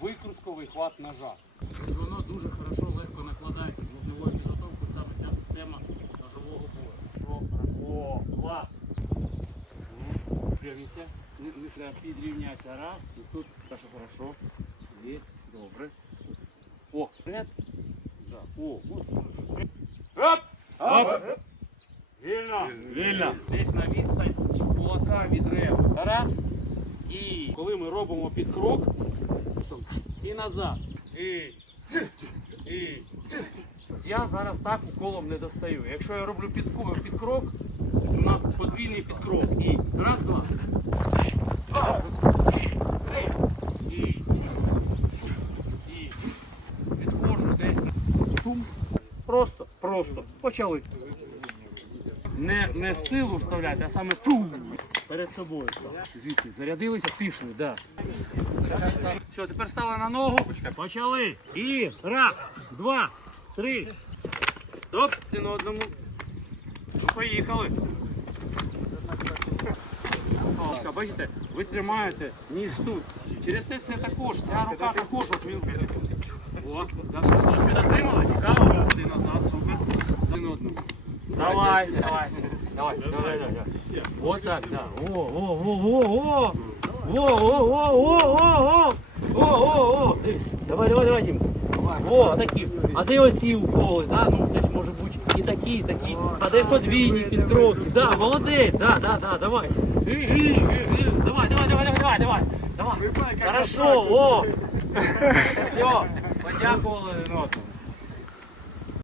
викрутковий хват ножа. Воно дуже хорошо, легко накладається з вогневою підготовкою саме ця система ножового бою. О, хорошо, клас. Ну, Дивіться, не, не треба підрівнятися раз, і тут каже хорошо. Є, добре. О, привет. Да. О, вот. Оп! Оп! Вільно! Вільно. Десь на відстань кулака від ребра. Раз. Робимо під крок, і назад. І, і. Я зараз так уколом не достаю. Якщо я роблю під, ку- під крок, у нас подвійний підкрок. І раз, два. Два. Десь. Просто, просто. Почали. Не, не силу вставляти, а саме тум. Перед собою. Звідси зарядилися, пішли, да. Все, тепер стали на ногу. Почали. І раз, два, три. Стоп, ти на одному. Ну, Поїхали. Бачите, ви тримаєте ніж тут. Через те це також, ця рука також от він 5. О, цікаво. Один назад, супер. Один одному. Давай, давай, давай, давай, давай. Вот так, да. О, о, о, о, о. О, о, о, о, о, о. О, о, о. Давай, давай, давай, Дім. О, такі. А де оці уколи? Да? Ну, десь може бути і такі, і такі. А де подвійні підкроки? Да, молодець, да, да, да, давай. І. Давай, давай, давай, давай, давай, давай. Хорошо, о. Все, подякували.